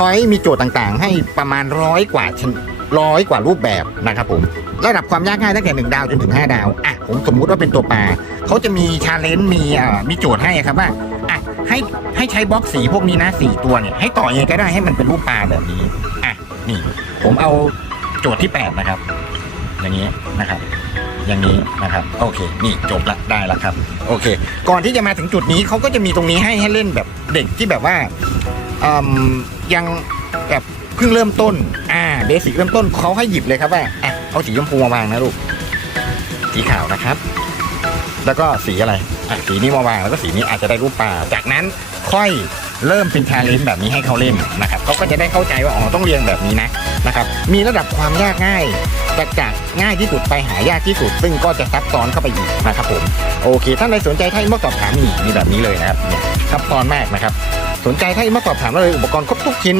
ช้อยมีโจทย์ต่างๆ ให้ประมาณร้อยกว่าร้อยกว่ารูปแบบนะครับผมระดับความยากง่ายตั้งแต่หนึ่งดาวจนถึงห้าดาวอะผมสมมุติว่าเป็นตัวปลาเขาจะมีชาเลนจ์มีอ่ามีโจทย์ให้ครับว่าอะให้ให้ใช้บล็อกสีพวกนี้นะสี่ตัวเนี่ยให้ต่อยังไงก็ได้ให้มันเป็นรูปปลาแบบนี้อะนี่ ผมเอาโจทย์ที่แปดนะครับ อย่างนี้นะครับ อย่างนี้นะครับ โอเค นี่จบละได้ละครับ โอเค ก่อนที่จะมาถึงจุดนี้เขาก็จะมีตรงนี้ให้ให้เล่นแบบเด็กที่แบบว่าอยังแบบเพิ่งเริ่มต้น อ่าเบสิกเริ่มต้นเขาให้หยิบเลยครับว่าอะเอาสีชมพูมาวางนะลูกสีขาวนะครับ แล้วก็สีอะไรอะสีนี้มาวางแล้วก็สีนี้อาจจะได้รูปปลาจากนั้นค่อยเริ่มเป็นชาเลนจ์แบบนี้ให้เขาเล่นนะครับเขาก็จะได้เข้าใจว่าอ๋อต้องเรียงแบบนี้นะนะครับ มีระดับความยากง่าย จากจากง่ายที่สุดไปหายากที่สุด ซึ่งก็จะซับซ้อนเข้าไปอีกนะครับผมโอเคท่านใดสนใจท่านมาสอบถามนี่มีแบบนี้เลยนะครับเนี่ยซับซ้อนมากนะครับสนใจท่านมาสอบถามได้เลยอุปกรณ์ครบทุกชิ้นนะ